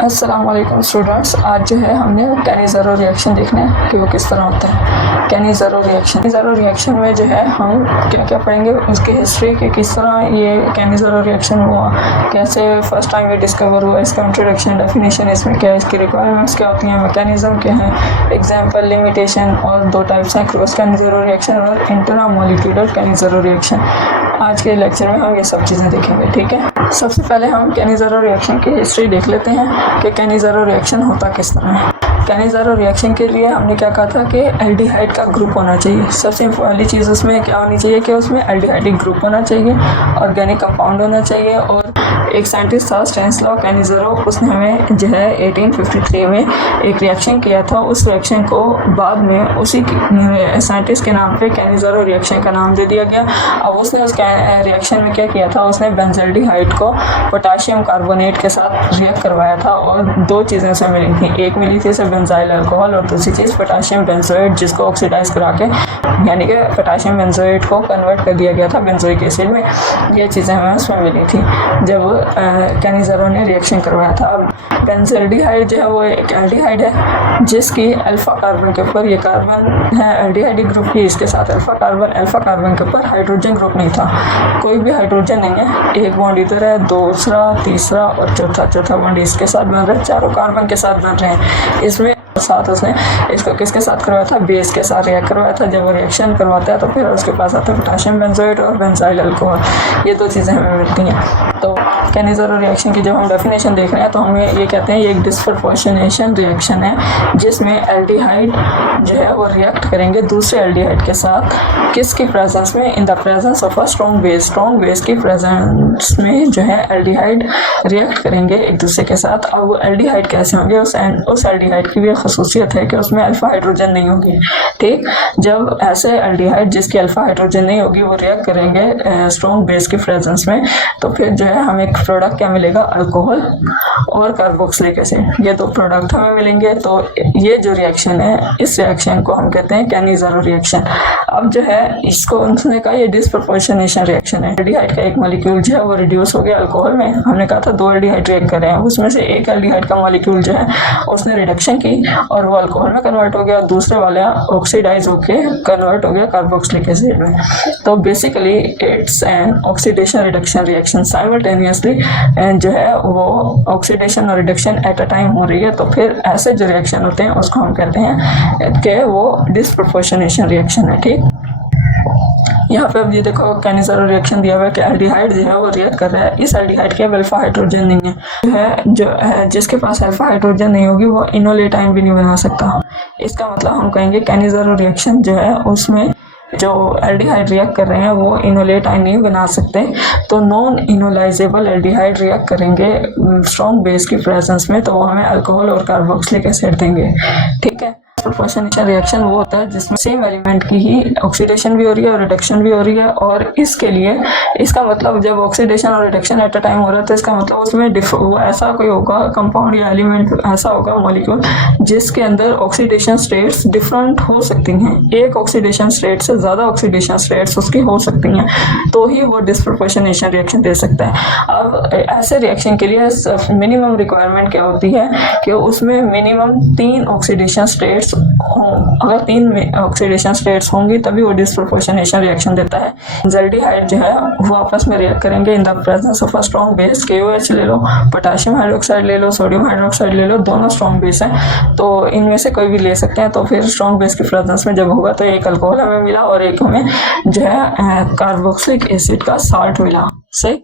अस्सलाम वालेकुम स्टूडेंट्स। आज जो है हमने कैनिज़रो रिएक्शन देखना है कि वो किस तरह होता है। कैनिज़रो रिएक्शन में जो है हम क्या क्या पढ़ेंगे, उसकी हिस्ट्री कि किस तरह ये कैनिज़रो रिएक्शन हुआ, कैसे फर्स्ट टाइम ये डिस्कवर हुआ, इसका इंट्रोडक्शन, डेफिनेशन इसमें क्या है, इसकी रिक्वायरमेंट्स क्या होती हैं, मैकेनिज्म क्या है, एग्जाम्पल, लिमिटेशन, और दो टाइप्स हैं, क्रॉस कैनिज़रो रिएक्शन और इंट्रा मॉलिक्यूलर कैनिज़रो रिएक्शन। आज के लेक्चर में हम ये सब चीज़ें देखेंगे। ठीक है, सबसे पहले हम कैनिज़रो रिएक्शन की हिस्ट्री देख लेते हैं कि कैनिज़रो रिएक्शन होता किस तरह है। कैनिज़रो रिएक्शन के लिए हमने क्या कहा था कि एल्डिहाइड का ग्रुप होना चाहिए। सबसे पहली चीज़ उसमें क्या होनी चाहिए कि उसमें एल्डिहाइडिक ग्रुप होना चाहिए, ऑर्गेनिक कंपाउंड होना चाहिए। और एक साइंटिस्ट था स्टैनिस्लाव कैनिज़रो, उसने हमें जो है 1853 में एक रिएक्शन किया था। उस रिएक्शन को बाद में उसी साइंटिस्ट के नाम पे कैनिज़रो रिएक्शन का नाम दे दिया गया। अब उसने उस रिएक्शन में क्या किया था, उसने बेंजल्डिहाइड को पोटाशियम कार्बोनेट के साथ रिएक्ट करवाया था और दो चीज़ें उसमें मिली थी। एक मिली थी बेंजाइल अल्कोहल और दूसरी चीज़ पोटाशियम बेंजोएट, जिसको ऑक्सीडाइज करा के यानी कि पोटाशियम बेंजोएट को कन्वर्ट कर दिया गया था बेंजोइक एसिड में। ये चीज़ें हमें उसमें मिली थी जब कैनिज़रो ने रिएक्शन करवाया था। अब बेंजल्डिहाइड जो है वो एक एल्डिहाइड है जिसकी अल्फा कार्बन के ऊपर, ये कार्बन है एल्डिहाइडिक ग्रुप की, इसके साथ अल्फा कार्बन के ऊपर हाइड्रोजन ग्रुप नहीं था, कोई भी हाइड्रोजन नहीं है। एक बॉन्ड इधर है, दूसरा, तीसरा और चौथा बॉन्ड इसके साथ बन रहा है, चारों कार्बन के साथ बन रहे हैं। इसमें साथ उसने इसको किसके साथ करवाया था, बेस के साथ रिएक्ट करवाया था। जब वो रिएक्शन करवाता है तो फिर उसके पास आता है पोटाशियम बेंजोएट और बेंजाइल अल्कोहल। ये दो चीज़ें हमें मिलती हैं। तो कैनिज़रो रिएक्शन की जब हम डेफिनेशन देख रहे हैं तो हमें ये कहते हैं ये एक डिसप्रोपोर्शनेशन रिएक्शन है जिसमें एल्डिहाइड जो है वो रिएक्ट करेंगे दूसरे एल्डिहाइड के साथ, किसकी प्रेजेंस में, इन the presence of a strong base की प्रेजेंस में जो है एल्डिहाइड रिएक्ट करेंगे एक दूसरे के साथ। अब वो एल्डिहाइड कैसे होंगे, उस एल्डिहाइड की भी खसूसियत है कि उसमें अल्फा हाइड्रोजन नहीं होगी। ठीक, जब ऐसे एल्डिहाइड जिसकी अल्फा हाइड्रोजन नहीं होगी वो रिएक्ट करेंगे स्ट्रॉन्ग बेस की प्रेजेंस में, तो फिर जो है हमें एक प्रोडक्ट क्या मिलेगा, अल्कोहल और कार्बोक्सिलिक एसिड। ये दो प्रोडक्ट हमें मिलेंगे। तो ये जो रिएक्शन है, इस रिएक्शन को हम कहते हैं कैनिज़रो रिएक्शन। अब जो है इसको उन्होंने कहा ये डिसप्रोपोर्शनेशन रिएक्शन है। एल्डिहाइड का एक मॉलिक्यूल जो है वो रिड्यूस हो गया अल्कोहल में। हमने कहा था दो एल्डिहाइड रिएक्ट कर रहे हैं, उसमें से एक एल्डिहाइड का मॉलिक्यूल जो है उसने रिडक्शन की और वो अल्कोहल में कन्वर्ट हो गया, दूसरे वाला ऑक्सीडाइज होके कन्वर्ट हो गया कार्बोक्सिलिक एसिड में। तो basically it's an oxidation reduction reaction simultaneously, जो है वो ऑक्सीडेशन और रिडक्शन एट अ टाइम हो रही है। तो फिर ऐसे जो रिएक्शन होते हैं उसको हम कहते हैं कि वो डिसप्रोपोर्शनेशन रिएक्शन है। ठीक, यहाँ पे अब ये देखो कैनिज़रो रिएक्शन दिया हुआ है कि एल्डिहाइड जो है वो रिएक्ट कर रहा है। इस एल्डिहाइड के अल्फा हाइड्रोजन नहीं है, जो है जिसके पास अल्फा हाइड्रोजन नहीं होगी वो इनोलेटाइन भी नहीं बना सकता। इसका मतलब हम कहेंगे कैनिज़रो रिएक्शन जो है उसमें जो एल्डिहाइड रिएक्ट कर रहे हैं वो इनोलेटाइन नहीं बना सकते। तो नॉन इनोलाइजेबल एल्डिहाइड रिएक्ट करेंगे स्ट्रॉन्ग बेस की प्रेजेंस में, तो वो हमें अल्कोहल और कार्बोक्सिलिक एसिड देंगे। ठीक है, प्रोपोर्शनेशन रिएक्शन वो होता है जिसमें सेम एलिमेंट की ही ऑक्सीडेशन भी हो रही है और रिडक्शन भी हो रही है। और इसके लिए इसका मतलब जब ऑक्सीडेशन और रिडक्शन एट अ टाइम हो रहा है तो इसका मतलब उसमें वो ऐसा कोई होगा कंपाउंड या एलिमेंट, ऐसा होगा मॉलिक्यूल जिसके अंदर ऑक्सीडेशन स्टेट्स डिफरेंट हो सकती हैं। एक ऑक्सीडेशन स्टेट से ज़्यादा ऑक्सीडेशन स्टेट्स उसकी हो सकती हैं, तो ही वो डिसप्रोपोर्शनेशन रिएक्शन दे सकता है। अब ऐसे रिएक्शन के लिए मिनिमम रिक्वायरमेंट क्या होती है कि उसमें मिनिमम 3 ऑक्सीडेशन स्टेट्स, अगर 3 ऑक्सीडेशन स्टेट्स होंगी तभी वो डिसप्रोपोर्शनेशन रिएक्शन देता है। एल्डिहाइड जो है वो आपस में रिएक्ट करेंगे इन the presence of a strong base. KOH ले लो, पोटाशियम हाइड्रोक्साइड ले लो, सोडियम हाइड्रोक्साइड ले लो, दोनों स्ट्रॉन्ग बेस हैं तो इनमें से कोई भी ले सकते हैं। तो फिर स्ट्रॉन्ग बेस की प्रेजेंस में जब होगा तो एक अल्कोहल हमें मिला और एक हमें जो है कार्बोक्सिलिक एसिड का साल्ट मिला। सही,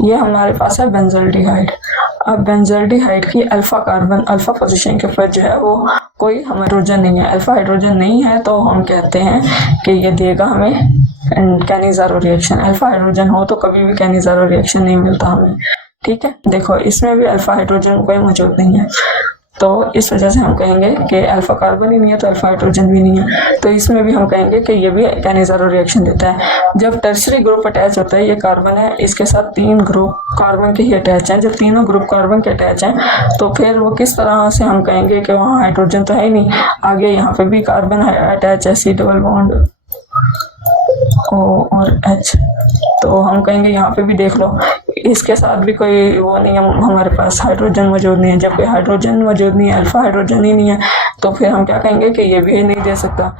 ये हमारे पास है बेंजल्डिहाइड। अब बेंजल्डिहाइड की अल्फा पोजीशन के ऊपर जो है वो कोई हाइड्रोजन नहीं है, अल्फा हाइड्रोजन नहीं है, तो हम कहते हैं कि ये देगा हमें कैनिज़रो रिएक्शन। अल्फा हाइड्रोजन हो तो कभी भी कैनिज़रो रिएक्शन नहीं मिलता हमें। ठीक है, देखो इसमें भी अल्फा हाइड्रोजन कोई मौजूद नहीं है, तो इस वजह से हम कहेंगे कि अल्फा कार्बन ही नहीं है तो अल्फा हाइड्रोजन भी नहीं है। तो इसमें भी हम कहेंगे कि ये भी कैनिज़रो रिएक्शन देता है। जब टर्शरी ग्रुप अटैच होता है, ये कार्बन है, इसके साथ 3 ग्रुप कार्बन के ही अटैच हैं। जब तीनों ग्रुप कार्बन के अटैच हैं तो फिर वो किस तरह से हम कहेंगे कि वहाँ हाइड्रोजन तो है ही नहीं, आगे यहाँ पे भी कार्बन अटैच है, C डबल बॉन्ड O और H। तो हम कहेंगे यहाँ पे भी देख लो इसके साथ भी कोई वो नहीं है, हमारे पास हाइड्रोजन मौजूद नहीं है। जब कोई हाइड्रोजन मौजूद नहीं है, अल्फा हाइड्रोजन ही नहीं है, तो फिर हम क्या कहेंगे कि ये भी नहीं दे सकता।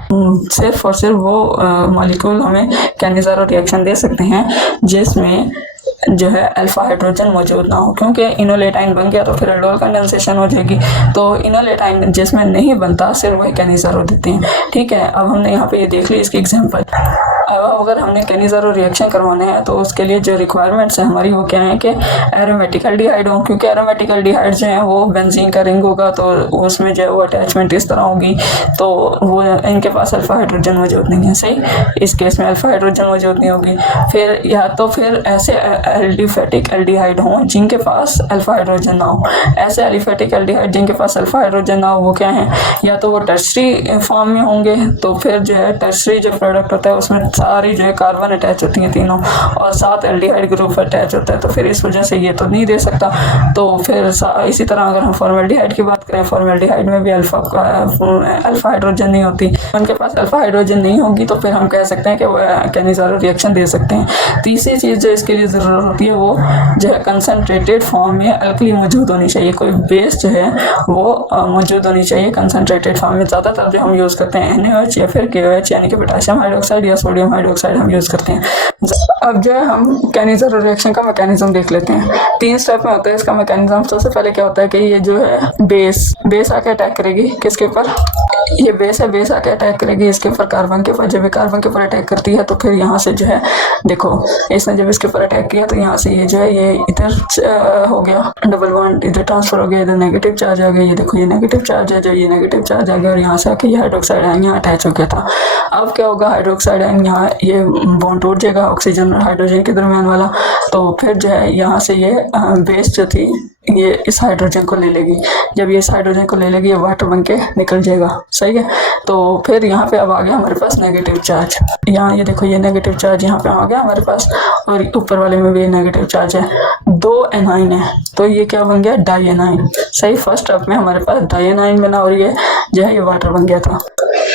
सिर्फ और सिर्फ वो मॉलिक्यूल हमें कैनिज़ारो रिएक्शन दे सकते हैं जिसमें जो है अल्फा हाइड्रोजन मौजूद ना हो, क्योंकि इनोलेटाइन बन गया तो फिर एल्डोल कंडेंसेशन हो जाएगी। तो इनोलेटाइन जिसमें नहीं बनता सिर्फ वही कैनिज़ारो देते हैं। ठीक है, अब हमने यहाँ पे ये देख ली इसकी एग्जांपल। अब अगर हमने कैनिज़ारो रिएक्शन करवाने हैं तो उसके लिए जो रिक्वायरमेंट्स है हमारी वो क्या है कि एरोमेटिक एल्डिहाइड हो, क्योंकि एरोमेटिक एल्डिहाइड जो है वो बेंजीन का रिंग होगा तो उसमें जो है वो अटैचमेंट इस तरह होगी, तो वो इनके पास अल्फा हाइड्रोजन मौजूद नहीं है। सही, इस केस में अल्फा हाइड्रोजन मौजूद नहीं होगी। फिर या तो फिर ऐसे एलिफेटिक एल्डिहाइड हों जिनके पास अल्फा हाइड्रोजन ना हो। ऐसे एलिफेटिक एल्डिहाइड जिनके पास अल्फा हाइड्रोजन ना हो वो क्या है, या तो वो टर्शरी फॉर्म में होंगे, तो फिर जो है टर्शरी जो प्रोडक्ट होता है उसमें सारी जो है कार्बन अटैच होती हैं तीनों, और साथ एल्डिहाइड ग्रुप अटैच होता है, तो फिर इस वजह से ये तो नहीं दे सकता। तो फिर इसी तरह अगर हम फॉर्मेल्डिहाइड की बात करें, फॉर्मेल्डिहाइड में भी अल्फा हाइड्रोजन नहीं होती, उनके पास अल्फा हाइड्रोजन नहीं होगी, तो फिर हम कह सकते हैं कि वो कैनिज़ारो रिएक्शन दे सकते हैं। तीसरी चीज़ जो इसके लिए ज़रूरत होती है वो जो है कंसनट्रेटेड फॉर्म में अल्कली मौजूद होनी चाहिए। कोई बेस जो है वो मौजूद होनी चाहिए कंसनट्रेटेड फॉर्म में। ज़्यादातर जो हम यूज़ करते हैं NaOH या फिर KOH यानी कि पोटेशियम हाइड्रोक्साइड या सोडियम हाइड्रोक्साइड हम यूज़ करते हैं। अब जो है हम कैनिज़ारो रिएक्शन का मैकेनिज्म देख लेते हैं। 3 स्टेप में होता है इसका मैकेनिज्म। सबसे पहले क्या होता है कि ये जो है बेस आके अटैक करेगी किसके ऊपर, ये बेस है, बेस आके अटैक करेगी इसके ऊपर कार्बन के ऊपर। जब ये कार्बन के ऊपर अटैक करती है तो फिर यहाँ से जो है देखो इसने जब इसके ऊपर अटैक किया तो यहाँ से ये जो है ये इधर हो गया डबल बॉन्ड, इधर ट्रांसफर हो गया, इधर नेगेटिव चार्ज आ गया। ये देखो ये नेगेटिव चार्ज है, जो ये नेगेटिव चार्ज आ गया और यहाँ से आके ये हाइड्रोक्साइड आयन यहाँ अटैच हो गया था। अब क्या होगा, हाइड्रोक्साइड आयन यहाँ ये बॉन्ड टूट जाएगा ऑक्सीजन और हाइड्रोजन के दरमियान वाला, तो फिर जो है यहाँ से ये बेस जो थी ये इस हाइड्रोजन को ले लेगी। जब ये इस हाइड्रोजन को ले लेगी ये वाटर बन के निकल जाएगा। सही है, तो फिर यहाँ पे अब आ गया हमारे पास नेगेटिव चार्ज। यहाँ ये देखो ये नेगेटिव चार्ज यहाँ पे आ गया हमारे पास, और ऊपर वाले में भी नेगेटिव चार्ज है। 2 एनाइन है तो ये क्या बन गया, डाई एनाइन। सही, फर्स्ट स्टेप में हमारे पास डाई एनाइन बना और ये जो है ये वाटर बन गया था।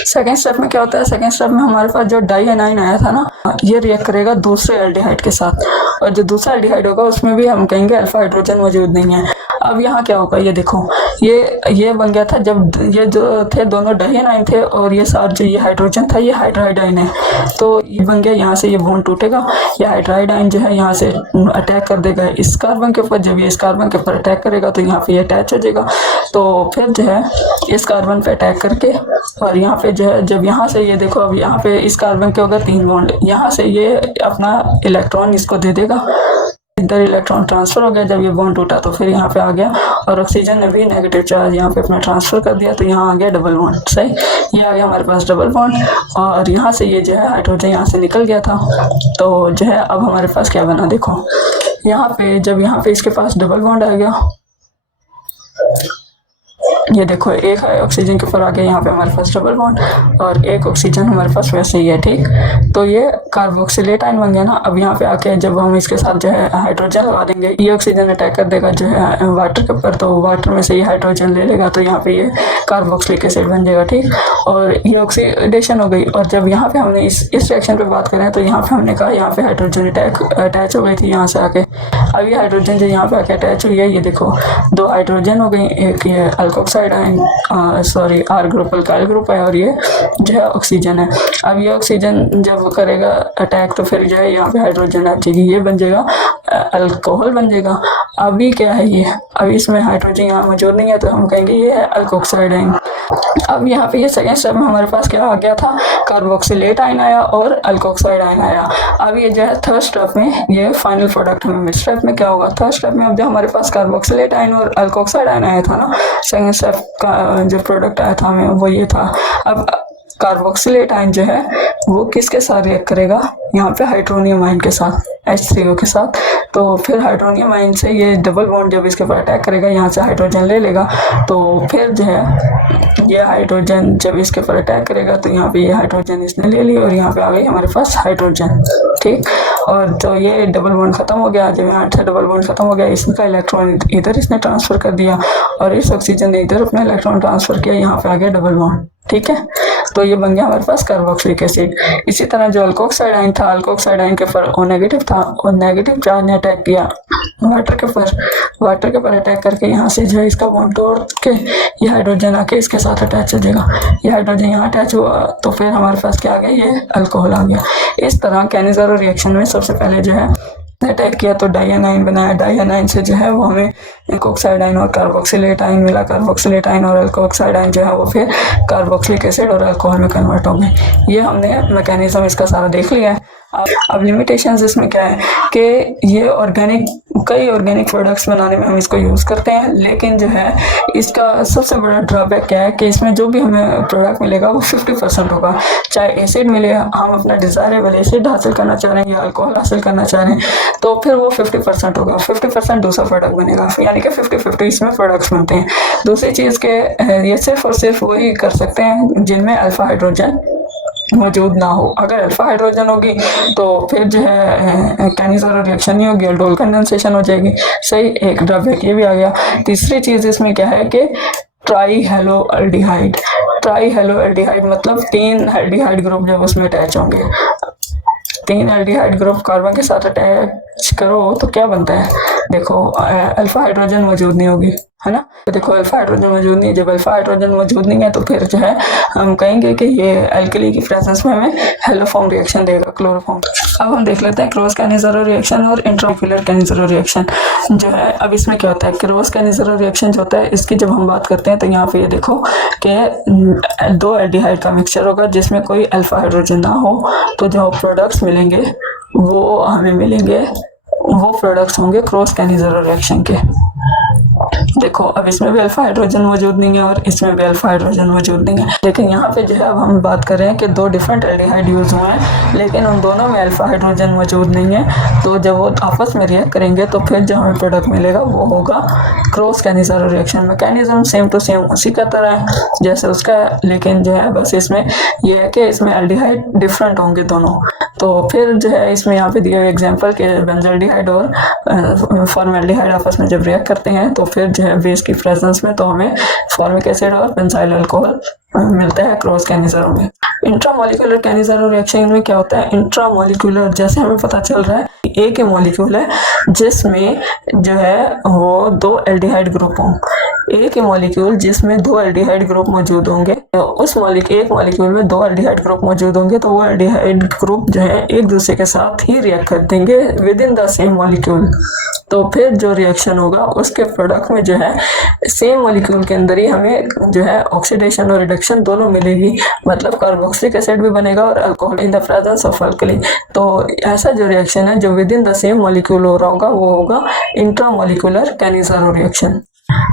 सेकेंड स्टेप में क्या होता है, सेकेंड स्टेप में हमारे पास जो डाई एनाइन आया था ना, ये रिएक्ट करेगा दूसरे एल्डिहाइड के साथ, और जो दूसरा एल्डिहाइड होगा उसमें भी हम कहेंगे अल्फा हाइड्रोजन मौजूद नहीं है। अब यहाँ क्या होगा, ये देखो ये बन गया था जब ये जो थे दोनों डाई एनाइन थे और ये साथ जो ये हाइड्रोजन था ये हाइड्राइड आयन है, तो ये बन गया। यहाँ से ये बॉन्ड टूटेगा, ये हाइड्राइड आयन जो है यहाँ से अटैक कर देगा इस कार्बन के ऊपर। जब ये इस कार्बन के ऊपर अटैक करेगा तो यहाँ पे ये अटैच हो जाएगा, तो फिर जो है इस कार्बन पे अटैक करके और यहाँ पे जो है जब यहाँ से ये देखो अब यहाँ पे इस कार्बन के होगा 3 बॉन्ड, यहाँ से ये अपना इलेक्ट्रॉन इसको दे देगा, इधर इलेक्ट्रॉन ट्रांसफर हो गया। जब ये बॉन्ड टूटा तो फिर यहाँ पे आ गया और ऑक्सीजन ने भी नेगेटिव चार्ज यहाँ पे अपना ट्रांसफर कर दिया, तो यहाँ आ गया डबल बॉन्ड। सही, ये आ गया हमारे पास डबल बॉन्ड, और यहाँ से ये जो है हाइड्रोजन यहाँ से निकल गया था। तो जो है अब हमारे पास क्या बना, देखो यहाँ पे जब यहाँ पे इसके पास डबल बॉन्ड आ गया, ये देखो एक ऑक्सीजन के ऊपर आ गया यहाँ पे हमारे पास डबल बॉन्ड, और एक ऑक्सीजन हमारे पास वैसे ही है। ठीक, तो ये कार्बोक्सिलेट आयन बन गया ना। अब यहाँ पे आके जब हम इसके साथ जो है हाइड्रोजन लगा देंगे, ये ऑक्सीजन अटैक कर देगा जो है वाटर के ऊपर, तो वाटर में से ये हाइड्रोजन ले लेगा, तो यहाँ पे ये कार्बोक्सिलिक एसिड बन जाएगा। ठीक, और ये ऑक्सीडेशन हो गई। और जब यहाँ पे हमने इस रिएक्शन पे बात करें तो यहाँ पे हमने कहा यहाँ पे हाइड्रोजन अटैच हो गई थी यहाँ से आके। अब ये हाइड्रोजन जो यहाँ पे आके अटैच हुई है, ये देखो 2 हाइड्रोजन हो गई, एक ये alkoxide ion R group alkyl group है, और ये जो है ऑक्सीजन है। अब ये ऑक्सीजन जब करेगा अटैक तो फिर जो है यहाँ पे हाइड्रोजन आ जाएगी, ये बन जाएगा अल्कोहल बन जाएगा। अभी क्या है ये, अभी इसमें हाइड्रोजन यहाँ मौजूद नहीं है तो हम कहेंगे ये है अल्कोक्साइड आयन। अब यहाँ पे ये सेकेंड स्टेप में हमारे पास क्या आ गया था, कार्बोक्सिलेट आयन आया और अल्कोक्साइड आयन आया। अब ये जो है थर्ड स्टेप में ये फाइनल प्रोडक्ट में मिड स्टेप में क्या होगा, थर्ड स्टेप में अब जो हमारे पास कार्बोक्सिलेट आयन और अल्कोक्साइड आयन आया था ना, सेकेंड स्टेप का जो प्रोडक्ट आया था हमें वो ये था। अब कार्बोक्सिलेट आयन जो है वो किसके साथ रिएक्ट करेगा, यहाँ पे हाइड्रोनियम आयन के साथ, H3O के साथ। तो फिर हाइड्रोनियम आयन से ये डबल बॉन्ड जब इसके ऊपर अटैक करेगा यहाँ से हाइड्रोजन ले लेगा, तो फिर जो है ये हाइड्रोजन जब इसके ऊपर अटैक करेगा तो यहाँ पे ये हाइड्रोजन इसने ले ली और यहाँ पे आ गई हमारे पास हाइड्रोजन। ठीक, और तो ये डबल बॉन्ड खत्म हो गया। जब यहाँ से डबल बॉन्ड खत्म हो गया, इसका इलेक्ट्रॉन इधर इसने ट्रांसफर कर दिया और इस ऑक्सीजन ने इधर अपना इलेक्ट्रॉन ट्रांसफर किया, यहाँ पे आ गया डबल बॉन्ड। ठीक है, तो ये बन गया हमारे पास कार्बोक्सिलिक एसिड। इसी तरह जो अल्कोक्साइड आयन था, अल्कोक्साइड आयन के ऊपर O नेगेटिव था, और नेगेटिव चार्ज ने अटैक किया वाटर के ऊपर अटैक करके यहाँ से जो है इसका बॉन्ड तोड़ के ये हाइड्रोजन आके इसके साथ अटैच हो जाएगा। ये हाइड्रोजन यहाँ अटैच हुआ तो फिर हमारे पास क्या आ गया, ये अल्कोहल आ गया। इस तरह कैनिज़ेरो रिएक्शन में सबसे पहले जो है अटैक किया तो डाइएनाइन बनाया, डाइएनाइन से जो है वो हमें अल्कोक्साइड आयन और कार्बोक्सिलेट आयन मिला, कार्बोक्सिलेट आयन और अल्कोक्साइड आयन जो है वो फिर कार्बोक्सिलिक एसिड और अल्कोहल में कन्वर्ट हो गए। ये हमने मैकेनिज्म इसका सारा देख लिया है। अब लिमिटेशंस इसमें क्या है कि ये कई ऑर्गेनिक प्रोडक्ट्स बनाने में हम इसको यूज़ करते हैं, लेकिन जो है इसका सबसे बड़ा ड्रॉबैक क्या है कि इसमें जो भी हमें प्रोडक्ट मिलेगा वो 50% होगा। चाहे एसिड मिले, हम अपना डिज़ायरेबल एसिड हासिल करना चाह रहे हैं या अल्कोहल हासिल करना चाह रहे हैं तो फिर वो 50% होगा, 50% दूसरा प्रोडक्ट बनेगा, यानी कि 50-50 इसमें प्रोडक्ट्स बनते हैं। दूसरी चीज़ के ये सिर्फ और सिर्फ वही कर सकते हैं जिनमें अल्फा हाइड्रोजन मौजूद ना हो। अगर अल्फा हाइड्रोजन होगी तो फिर जो है कैनिज़ेरो रिएक्शन नहीं होगी, अल्डोल कंडेंसेशन हो जाएगी। सही, एक ड्रॉबैक ये भी आ गया। तीसरी चीज़ इसमें क्या है कि ट्राई हेलोअल्डिहाइड मतलब 3 एल्डिहाइड ग्रुप जब उसमें अटैच होंगे, 3 एल्डिहाइड ग्रुप कार्बन के साथ अटैच करो तो क्या बनता है, देखो अल्फा हाइड्रोजन मौजूद नहीं होगी, है ना। तो देखो अल्फा हाइड्रोजन मौजूद नहीं है, जब अल्फा हाइड्रोजन मौजूद नहीं है तो फिर जो है हम कहेंगे कि ये एल्कली की प्रेजेंस में हमें हेलोफॉर्म रिएक्शन देगा, क्लोरोफॉर्म। अब हम देख लेते हैं क्रॉस कैनिज़ेरो रिएक्शन और इंट्रामोलिकुलर कैनिज़ेरो रिएक्शन जो है। अब इसमें क्या होता है, क्रॉस कैनिज़ेरो रिएक्शन जो होता है इसकी जब हम बात करते हैं तो यहाँ पे ये देखो कि 2 एल्डिहाइड का मिक्सचर होगा जिसमें कोई अल्फा हाइड्रोजन ना हो, तो जो प्रोडक्ट्स मिलेंगे वो हमें मिलेंगे, वो प्रोडक्ट्स होंगे क्रॉस कैनिज़ेरो रिएक्शन के। देखो अब इसमें भी अल्फा हाइड्रोजन मौजूद नहीं है और इसमें भी अल्फा हाइड्रोजन मौजूद नहीं है, लेकिन यहाँ पे जो है अब हम बात कर रहे हैं कि 2 डिफरेंट एल्डिहाइड यूज हुए हैं लेकिन उन दोनों में अल्फा हाइड्रोजन मौजूद नहीं है। तो जब वो आपस में रिएक्ट करेंगे तो फिर जो हमें प्रोडक्ट मिलेगा वो होगा cross Cannizzaro reaction. Mechanism same to same उसी का तरह है जैसे उसका, लेकिन जो है बस इसमें यह है कि इसमें एल्डिहाइड डिफरेंट होंगे दोनों। तो फिर जो है इसमें यहाँ पे दिया गया एग्जाम्पल के बेंजोल्डिहाइड और फॉर्मल्डिहाइड आपस में जब रिएक्ट करते हैं तो फिर जो है बेस की प्रेजेंस में तो हमें फॉर्मिक एसिड और बेंजाइल अल्कोहल मिलता है क्रॉस कैनिज़ेरो में। इंट्रामोलिकुलर कैनिज़ेरो रिएक्शन में क्या होता है, इंट्रामोलिकुलर जैसे हमें पता चल रहा है एक मॉलिक्यूल है जिसमें जो है वो 2 एल्डिहाइड ग्रुप हों, एक मॉलिक्यूल जिसमें 2 एल्डिहाइड ग्रुप मौजूद होंगे, तो उस एक मॉलिक्यूल में 2 एल्डिहाइड ग्रुप मौजूद होंगे तो वो एल्डिहाइड ग्रुप जो है एक दूसरे के साथ ही रिएक्ट कर देंगे with in the same molecule. तो फिर जो रिएक्शन होगा उसके प्रोडक्ट में जो है सेम मॉलिक्यूल के अंदर ही हमें जो है ऑक्सीडेशन और रिडक्शन दोनों मिलेगी, मतलब कार्बोक्सिलिक एसिड भी बनेगा और alcohol in the presence of alkali. तो ऐसा जो रिएक्शन है जो within the same molecule हो रहा होगा वो होगा intramolecular Cannizzaro reaction.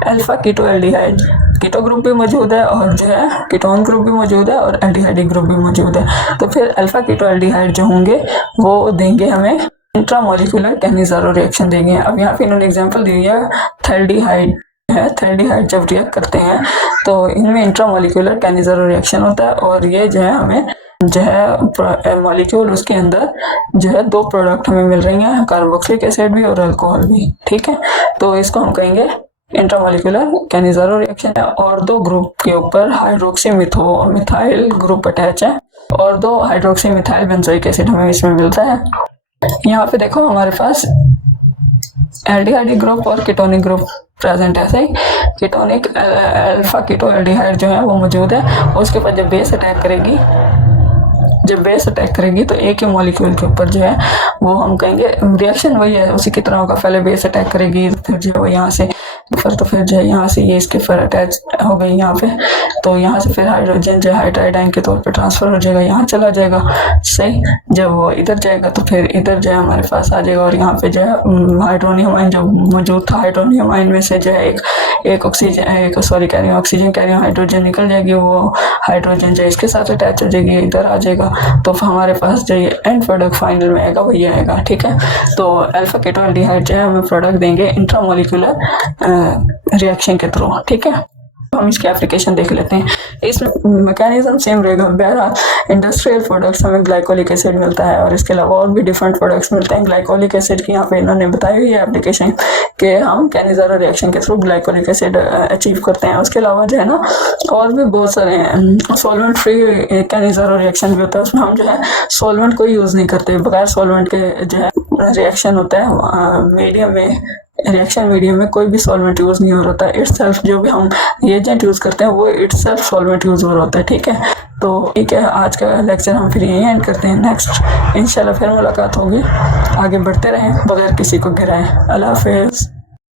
Alpha keto aldehyde, keto group भी मौजूद है और जो है कीटोन ग्रुप भी मौजूद है और एल्डिहाइड ग्रुप भी मौजूद है। तो फिर अल्फा कीटो एल्डिहाइड जो होंगे वो देंगे हमें इंट्रामोलिकुलर कैनिज़ेरो रिएक्शन देंगे। अब यहाँ पे इन्होंने एग्जांपल दी है थैल्डिहाइड है, थैल्डिहाइड जब रिएक्ट करते हैं तो इनमें इंट्रामोलिकुलर कैनिज़ेरो रिएक्शन होता है और ये जो है हमें जो है मॉलिक्यूल उसके अंदर जो है 2 प्रोडक्ट हमें मिल रही हैं, कार्बोक्सिलिक एसिड भी और अल्कोहल भी, ठीक है। तो इसको हम कहेंगे इंट्रामोलिकुलर कैनिज़ेरो रिएक्शन है और 2 ग्रुप के ऊपर हाइड्रोक्सी मिथाइल ग्रुप अटैच है और 2 हाइड्रोक्सी मिथाइल बेंजोइक एसिड हमें इसमें मिलता है। यहाँ पे देखो हमारे पास एल्डिहाइड ग्रुप और कीटोनिक ग्रुप प्रेजेंट है। सही, कीटोनिक अल्फा कीटो एल्डिहाइड जो है वो मौजूद है, उसके ऊपर जब बेस अटैक करेगी तो एक ही मॉलिक्यूल के ऊपर जो है वो हम कहेंगे रिएक्शन वही है उसी की तरह होगा, पहले बेस अटैक करेगी फिर जो है वो यहाँ से तो फिर जो है यहाँ से ये इसके फिर अटैच हो गई यहाँ पे, तो यहाँ से फिर हाइड्रोजन जो हाइड्राइड आयन के तौर पे ट्रांसफर हो जाएगा, यहाँ चला जाएगा। सही, जब वो इधर जाएगा तो फिर इधर जो है हमारे पास आ जाएगा और यहाँ पे जो है हाइड्रोनियम आयन जो मौजूद था, हाइड्रोनियम आयन में से जो है एक ऑक्सीजन कैरियर हाइड्रोजन निकल जाएगी, वो हाइड्रोजन जो इसके साथ अटैच हो जाएगी, इधर आ जाएगा। तो हमारे पास जो ये एंड प्रोडक्ट फाइनल में आएगा वही आएगा, ठीक है। तो अल्फा कीटो एल्डिहाइड जो है हमें प्रोडक्ट देंगे इंट्रामोलिकुलर रिएक्शन के थ्रू, ठीक है। हम इसकी एप्लीकेशन देख लेते हैं। इसमें मैकेनिज्म सेम रहेगा। बहरहाल इंडस्ट्रियल प्रोडक्ट्स हमें ग्लाइकोलिक एसिड मिलता है और इसके अलावा और भी डिफरेंट प्रोडक्ट्स मिलते हैं। ग्लाइकोलिक एसिड की यहाँ पे इन्होंने बताई हुई है एप्लीकेशन कि हम कैनिज़ेरो रिएक्शन के थ्रू ग्लाइकोलिक एसिड अचीव करते हैं। उसके अलावा जो है ना और भी बहुत सारे सॉल्वेंट फ्री कैनिज़ेरो रिएक्शन भी होता है। उसमें हम जो है सॉल्वेंट को यूज़ नहीं करते, बगैर सॉल्वेंट के जो है रिएक्शन होता है। मीडियम में रिएक्शन मीडियम में कोई भी सॉल्वेंट यूज़ नहीं हो रहा है। इटसेल्फ जो भी हम एजेंट यूज़ करते हैं वो इटसेल्फ सॉल्वेंट यूज़ हो रहा होता है। ठीक है, तो ठीक है, आज का लेक्चर हम फिर यहीं एंड करते हैं। नेक्स्ट इंशाल्लाह फिर मुलाकात होगी। आगे बढ़ते रहें बगैर किसी को गिराएं। अल्लाह हाफ़िज़।